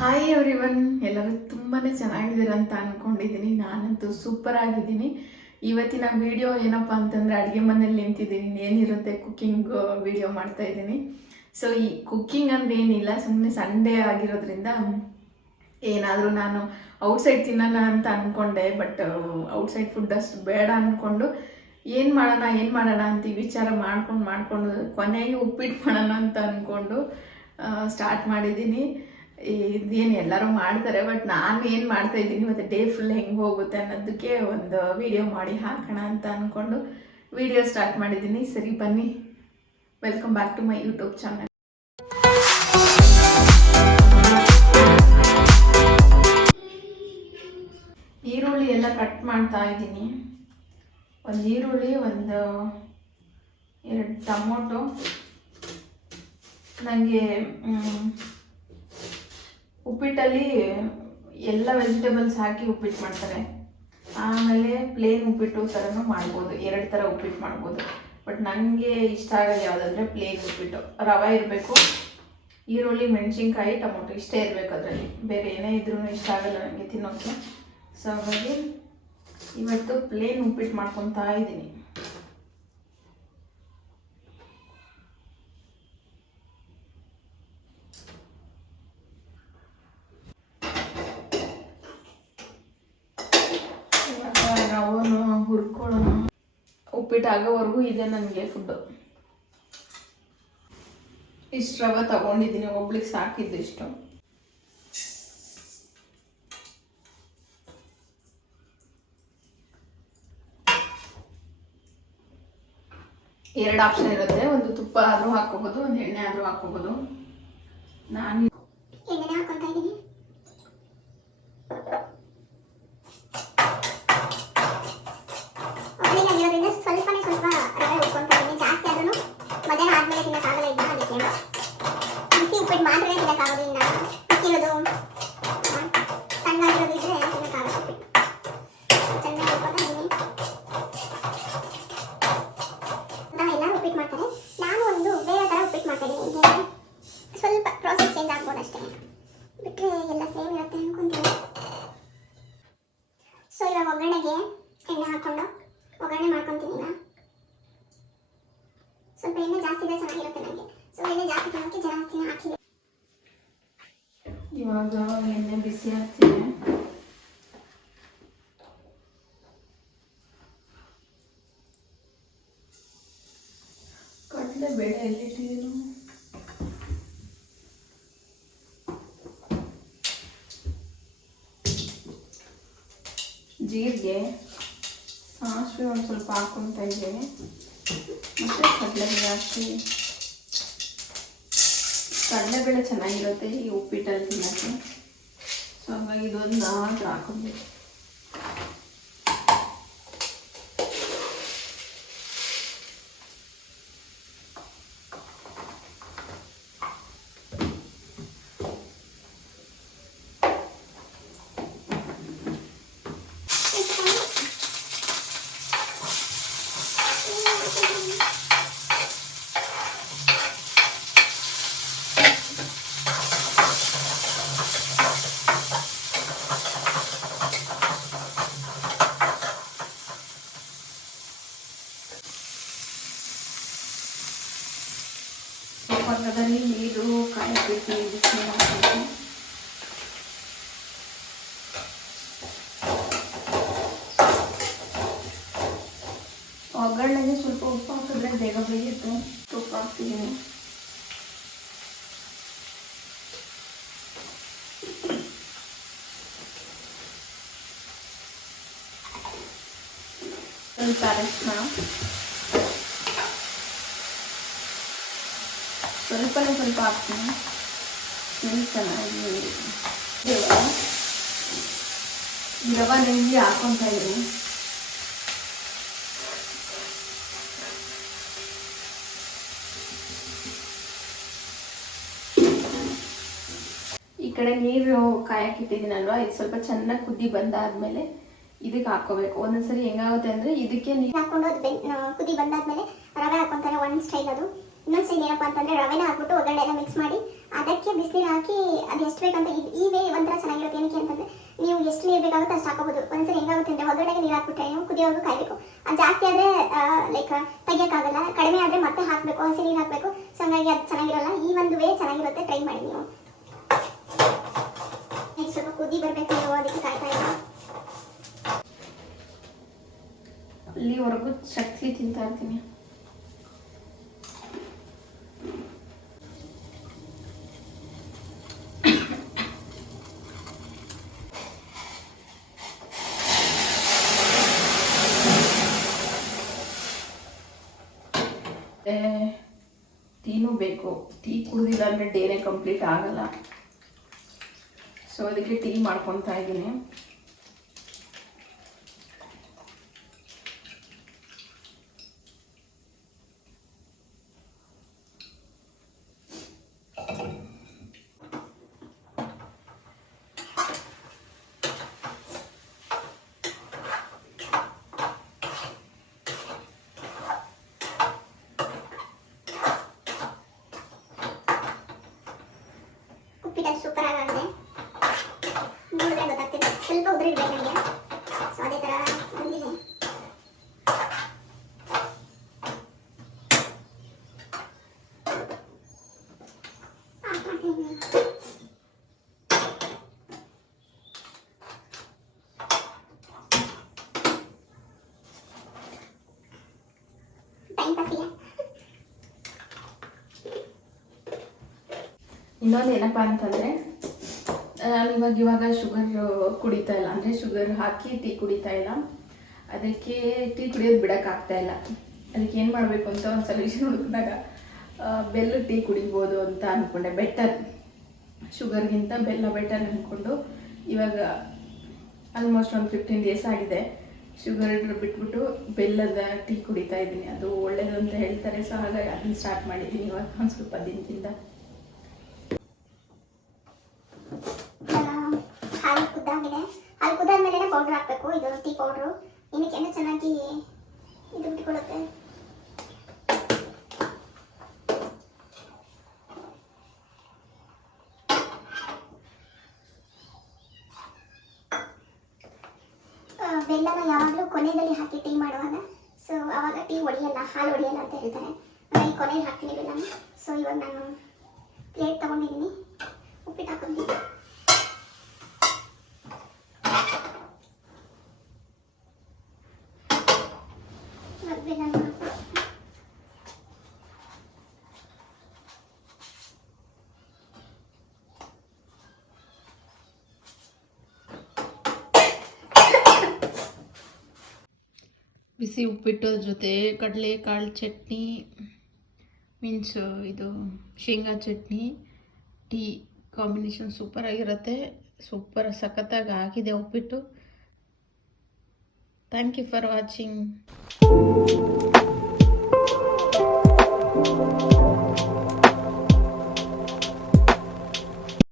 Hi everyone, ಎಲ್ಲರೂ ತುಂಬಾ ಚೆನ್ನಾಗಿದ್ದೀರ ಅಂತ ಅಂದ್ಕೊಂಡಿದ್ದೀನಿ. ನಾನಂತೂ ಸೂಪರ್ ಆಗಿದ್ದೀನಿ. ಇವತ್ತಿನ ವಿಡಿಯೋ ಏನಪ್ಪ ಅಂತಂದರೆ ಅಡುಗೆ ಮನೇಲಿ ನಿಂತಿದ್ದೀನಿ, ಏನಿರುತ್ತೆ ಕುಕ್ಕಿಂಗ್ ವಿಡಿಯೋ ಮಾಡ್ತಾಯಿದ್ದೀನಿ. ಸೊ ಈ ಕುಕ್ಕಿಂಗ್ ಅಂದರೆ ಏನಿಲ್ಲ, ಸುಮ್ಮನೆ ಸಂಡೇ ಆಗಿರೋದ್ರಿಂದ ಏನಾದರೂ ನಾನು ಔಟ್ಸೈಡ್ ತಿನ್ನೋಣ ಅಂತ ಅಂದ್ಕೊಂಡೆ. ಬಟ್ ಔಟ್ಸೈಡ್ ಫುಡ್ ಅಷ್ಟು ಬೇಡ ಅಂದ್ಕೊಂಡು ಏನು ಮಾಡೋಣ ಅಂತ ವಿಚಾರ ಮಾಡ್ಕೊಂಡು ಕೊನೆಗೆ ಉಪ್ಪಿಟ್ಟು ಮಾಡೋಣ ಅಂತ ಅಂದ್ಕೊಂಡು ಸ್ಟಾರ್ಟ್ ಮಾಡಿದ್ದೀನಿ. ಇದೇನು ಎಲ್ಲರೂ ಮಾಡ್ತಾರೆ, ಬಟ್ ನಾನು ಏನು ಮಾಡ್ತಾಯಿದ್ದೀನಿ ಮತ್ತು ಡೇ ಫುಲ್ ಹೆಂಗೆ ಹೋಗುತ್ತೆ ಅನ್ನೋದಕ್ಕೆ ಒಂದು ವಿಡಿಯೋ ಮಾಡಿ ಹಾಕೋಣ ಅಂತ ಅಂದ್ಕೊಂಡು ವಿಡಿಯೋ ಸ್ಟಾರ್ಟ್ ಮಾಡಿದ್ದೀನಿ. ಸರಿ ಬನ್ನಿ, welcome back to my YouTube channel. ಈರುಳ್ಳಿ ಎಲ್ಲ ಕಟ್ ಮಾಡ್ತಾ ಇದ್ದೀನಿ. ಒಂದು ಈರುಳ್ಳಿ, ಒಂದು 2 ಟೊಮೊಟೊ. ನನಗೆ ಉಪ್ಪಿಟ್ಟಲ್ಲಿ ಎಲ್ಲ ವೆಜಿಟೇಬಲ್ಸ್ ಹಾಕಿ ಉಪ್ಪಿಟ್ಟು ಮಾಡ್ತಾರೆ. ಆಮೇಲೆ ಪ್ಲೇನ್ ಉಪ್ಪಿಟ್ಟು ಥರನೂ ಮಾಡ್ಬೋದು, 2 ಥರ ಉಪ್ಪಿಟ್ಟು ಮಾಡ್ಬೋದು. ಬಟ್ ನನಗೆ ಇಷ್ಟ ಆಗೋದು ಯಾವುದಂದರೆ ಪ್ಲೇನ್ ಉಪ್ಪಿಟ್ಟು. ರವೆ ಇರಬೇಕು, ಈರುಳ್ಳಿ, ಮೆಣಸಿನ್ಕಾಯಿ, ಟೊಮೊಟೊ ಇಷ್ಟೇ ಇರಬೇಕು. ಅದರಲ್ಲಿ ಬೇರೆ ಏನೇ ಇದ್ರೂ ಇಷ್ಟ ಆಗೋಲ್ಲ ನನಗೆ ತಿನ್ನೋಕ್ಕೆ. ಸೊ ಹಾಗಾಗಿ ಇವತ್ತು ಪ್ಲೇನ್ ಉಪ್ಪಿಟ್ಟು ಮಾಡ್ಕೊತಾ ಇದ್ದೀನಿ. ರವನು ಹುರ್ಕೊಳ್ಳೋಣ. ಉಪ್ಪಿಟ್ಟು ಆಗೋವರೆಗೂ ಇದೆ ನನಗೆ ಫುಡ್ಡು. ಇಷ್ಟು ರವೆ ತಗೊಂಡಿದ್ದೀನಿ, ಒಬ್ಳಿಗೆ ಸಾಕಿದ್ದು ಇಷ್ಟು. ಎರಡು ಆಪ್ಷನ್ ಇರುತ್ತೆ, ಒಂದು ತುಪ್ಪ ಆದರೂ ಹಾಕೋಬೋದು, ಒಂದು ಎಣ್ಣೆ ಆದರೂ ಹಾಕೋಬೋದು. ನಾನು ಎಣ್ಣೆ ಹಾಕೊತಾ ಇದ್ದೀನಿ. ಸ್ವಲ್ಪ ರವೆ ಉಟ್ಕೊತಾ ಇದ್ದೀನಿ. ಜಾಸ್ತಿ ಆದ್ರೂ ಮಧ್ಯಾಹ್ನ ಆದ್ಮೇಲೆ ತಿನ್ನಕ್ಕಾಗಲ್ಲ ಇದ್ದ, ಅದಕ್ಕೆ ಬಿಸಿ ಉಪ್ಪಿಟ್ಟು ಮಾತ್ರ ತಿನ್ನಕ್ಕಾಗೋದ್ರಿಂದ ಬಿಸಿರೋದು ತಣ್ಣಗಾಗಿರೋದು ಇದ್ರೆ ತಿನ್ನಕ್ಕಾಗಲ್ಲ. ಉಪ್ಪಿಟ್ಟು ಚೆನ್ನಾಗಿ ಉಟ್ಕೊತಾ ಇದ್ದೀನಿ. ನಾವೆಲ್ಲ ಉಪ್ಪಿಟ್ಟು ಮಾಡ್ತಾರೆ, ನಾನು ಒಂದು ಬೇರೆ ಥರ ಉಪ್ಪಿಟ್ಟು ಮಾಡ್ತಾ ಇದ್ದೀನಿ. ಸ್ವಲ್ಪ ಪ್ರೋಸೆಸ್ ಚೇಂಜ್ ಆಗ್ಬೋದು ಅಷ್ಟೇ, ಬಿಟ್ಟರೆ ಎಲ್ಲ ಸೇಮ್ ಇರುತ್ತೆ ಅನ್ಕೊಂತೀನಿ. ಸೊ ಇವಾಗ ಒಗ್ಗರಣೆಗೆ ಎಣ್ಣೆ ಹಾಕ್ಕೊಂಡು ಒಗ್ಗರಣೆ ಮಾಡ್ಕೊತೀನಿ. ಈಗ ಸ್ವಲ್ಪ ಎಣ್ಣೆ ಜಾಸ್ತಿ ಇದ್ರೆ ಚೆನ್ನಾಗಿರುತ್ತೆ ನನಗೆ. ಸೊ ಎಣ್ಣೆ ಜಾಸ್ತಿ ತಿನ್ನೋಕ್ಕೆ ಜಾಸ್ತಿನೇ ಹಾಕಿದೆ. ಇವಾಗ ಎಣ್ಣೆ ಬಿಸಿ ಹಾಕ್ತೀನಿ. ಕಡಲೆ ಬೇಳೆ ಎಲ್ಲಿಟ್ಟಿದ್ದೀನು? ಜೀರಿಗೆ, ಸಾಸಿವೆ ಒಂದು ಸ್ವಲ್ಪ ಹಾಕ್ಕೊತಾ ಇದ್ದೇನೆ, ಮತ್ತು ಕಡಲೆಬೇಳೆ ಹಾಕಿ. ಕಡಲೆಬೇಳೆ ಚೆನ್ನಾಗಿರುತ್ತೆ ಈ ಉಪ್ಪಿಟ್ಟಲ್ಲಿ ತಿನ್ನೋಕ್ಕೆ. ಸೊ ಹಾಗಾಗಿ ಇದೊಂದು ಹಾಕ್ಕೊಬೇಕು. ಪಕ್ಕದಲ್ಲಿ ನೀರು ಕಾಯಬೇಕು, ಬಿಸಿ ಮಾಡಬೇಕು. ಒಗ್ಗರಣೆಗೆ ಸ್ವಲ್ಪ ಉಪ್ಪು ಹಾಕಿದ್ರೆ ಬೇಗ ಬೇಯುತ್ತೆ. ತುಪ್ಪ ಹಾಕ್ತಿದ್ದೀನಿ. ಸ್ವಲ್ಪ ಅರಶಿನ, ಸ್ವಲ್ಪ ಹಾಕ್ತೀನಿ. ಚೆನ್ನಾಗಿ ರವೆ ನೆಂಜಿ ಹಾಕ್ಕೊತಾ ಇದ್ದೀನಿ. ಈ ಕಡೆ ನೀರು ಕಾಯಕ್ಕಿಟ್ಟಿದ್ದೀನಲ್ವ, ಇದು ಸ್ವಲ್ಪ ಚೆನ್ನಾಗಿ ಕುದಿ ಬಂದಾದ್ಮೇಲೆ ಇದಕ್ಕೆ ಹಾಕೋಬೇಕು. ಒಂದೊಂದ್ಸರಿ ಹೆಂಗಾಗುತ್ತೆ ಅಂದರೆ ಇದಕ್ಕೆ ನೀರು ಹಾಕೊಂಡು ಅದು ಕುದಿ ಬಂದಾದ್ಮೇಲೆ ರವೆ ಹಾಕ್ಕೊಂತಾರೆ, ಒಂದು ಸ್ಟೈಲ್ ಅದು. ಇನ್ನೊಂದು ಸ್ಟೈಲ್ ಏನಪ್ಪ ಅಂತಂದರೆ ರವೆನ ಹಾಕ್ಬಿಟ್ಟು ಒಗ್ಗರಣೆ ಎಲ್ಲ ಮಿಕ್ಸ್ ಮಾಡಿ ಅದಕ್ಕೆ ಬಿಸಿನೀರು ಹಾಕಿ ಅದು ಎಷ್ಟು ಬೇಕಂತ ಈ ವೇ ಒಂಥರ ಚೆನ್ನಾಗಿರುತ್ತೆ. ಏನಕ್ಕೆ ಅಂತಂದರೆ ನೀವು ಎಷ್ಟು ನೀರು ಬೇಕಾಗುತ್ತೆ ಅಷ್ಟು ಹಾಕೋಬೋದು. ಒಂದ್ಸರಿ ಹೆಂಗಾಗುತ್ತೆ ಅಂದರೆ ಒಗ್ಗರಣೆಗೆ ನೀರು ಹಾಕ್ಬಿಟ್ರೆ ನೀವು ಕುದಿಯೋದು ಕಾಯಬೇಕು. ಅದು ಜಾಸ್ತಿ ಆದರೆ ಲೈಕ್ ತೆಗಿಯೋಕ್ಕಾಗಲ್ಲ, ಕಡಿಮೆ ಆದರೆ ಮತ್ತೆ ಹಾಕಬೇಕು, ಹಸಿ ನೀರು ಹಾಕಬೇಕು. ಸೊ ಹಂಗಾಗಿ ಅದು ಚೆನ್ನಾಗಿರಲ್ಲ. ಈ ಒಂದು ವೇ ಚೆನ್ನಾಗಿರುತ್ತೆ, ಟ್ರೈ ಮಾಡಿ ನೀವು. ಈಗ ಸ್ವಲ್ಪ ಕುದಿ ಬರಬೇಕು, ಅದಕ್ಕೆ ಕಾಯ್ತಾ ಇಲ್ಲ. ಅಲ್ಲಿವರೆಗೂ ಚಕ್ಲಿ ತಿಂತಾ ಇರ್ತೀನಿ. ಟೀನೂ ಬೇಕು. ಟೀ ಕುಡಿದಿಲ್ಲ ಅಂದರೆ ಡೇನೇ ಕಂಪ್ಲೀಟ್ ಆಗಲ್ಲ. ಸೊ ಅದಕ್ಕೆ ಟೀ ಮಾಡ್ಕೊತಾ ಇದ್ದೀನಿ. ಉಪ್ಪಿಟ್ಟು ಸೂಪರ್ ಆಗಿದೆ, ನೋಡಿದ್ರೆ ಗೊತ್ತಾಗ್ತಿದೆ. ಸ್ವಲ್ಪ ಉದುರು ಇಡಬೇಕು ನನಗೆ. ಸೊ ಅದೇ ಥರ ಬಂದಿದೆ. ಟೈಮ್ ಪಾಸಿಗೆ ಇನ್ನೊಂದು ಏನಪ್ಪ ಅಂತಂದರೆ ನಾನು ಇವಾಗ ಶುಗರ್ ಕುಡಿತಾ ಇಲ್ಲ, ಅಂದರೆ ಶುಗರ್ ಹಾಕಿ ಟೀ ಕುಡಿತಾ ಇಲ್ಲ. ಅದಕ್ಕೆ ಟೀ ಕುಡಿಯೋದು ಬಿಡೋಕ್ಕಾಗ್ತಾ ಇಲ್ಲ. ಅದಕ್ಕೆ ಏನು ಮಾಡಬೇಕು ಅಂತ ಒಂದು ಸೊಲ್ಯೂಷನ್ ಹುಡುಕಿದಾಗ ಬೆಲ್ಲ ಟೀ ಕುಡಿಬೋದು ಅಂತ ಅಂದ್ಕೊಂಡೆ. ಬೆಟರ್, ಶುಗರ್ಗಿಂತ ಬೆಲ್ಲ ಬೆಟರ್ ಅಂದ್ಕೊಂಡು ಇವಾಗ ಆಲ್ಮೋಸ್ಟ್ ಒಂದು 15 ಡೇಸ್ ಆಗಿದೆ ಶುಗರ್ ಬಿಟ್ಬಿಟ್ಟು ಬೆಲ್ಲದ ಟೀ ಕುಡಿತಾ ಇದ್ದೀನಿ. ಅದು ಒಳ್ಳೇದು ಅಂತ ಹೇಳ್ತಾರೆ. ಸೊ ಹಾಗಾಗಿ ಅದನ್ನು ಸ್ಟಾರ್ಟ್ ಮಾಡಿದ್ದೀನಿ ಇವಾಗ ಒಂದು ಸ್ವಲ್ಪ ದಿನದಿಂದ. ಹಾಲು ಕುದ್ದಾಗಿದೆ. ಹಾಲು ಕುದ್ದಾದ್ಮೇಲೆ ಪೌಡ್ರ್ ಹಾಕಬೇಕು. ಇದು ಟೀ ಪೌಡ್ರು ಏನಕ್ಕೆ ಚೆನ್ನಾಗಿ ಇದು ಬಿಟ್ಕೊಳ್ಳುತ್ತೆ. ಬೆಲ್ಲನ ಯಾವಾಗಲೂ ಕೊನೆಯಲ್ಲಿ ಹಾಕಿ ಟೀ ಮಾಡುವಾಗ, ಸೊ ಆವಾಗ ಟೀ ಒಡೆಯಲ್ಲ, ಹಾಲು ಒಡೆಯಲ್ಲ ಅಂತ ಹೇಳ್ತಾರೆ. ಈ ಕೊನೆಯಲ್ಲಿ ಹಾಕ್ತೀನಿ ಬೆಲ್ಲನ. ಸೊ ಇವಾಗ ನಾನು ಪ್ಲೇಟ್ ತೊಗೊಂಡಿದ್ದೀನಿ, ಉಪ್ಪಿಟ್ಟು ಹಾಕೊಂಡಿದ್ದೀನಿ. ಬಿಸಿ ಉಪ್ಪಿಟ್ಟು ಜೊತೆ ಕಡಲೆಕಾಳು ಚಟ್ನಿ, ಮೀನ್ಸ್ ಇದು ಶೇಂಗಾ ಚಟ್ನಿ, ಟೀ ಕಾಂಬಿನೇಷನ್ ಸೂಪರಾಗಿರುತ್ತೆ. ಸೂಪರ್ ಸಖತ್ತಾಗಿ ಆಗಿದೆ ಉಪ್ಪಿಟ್ಟು. Thank you for watching.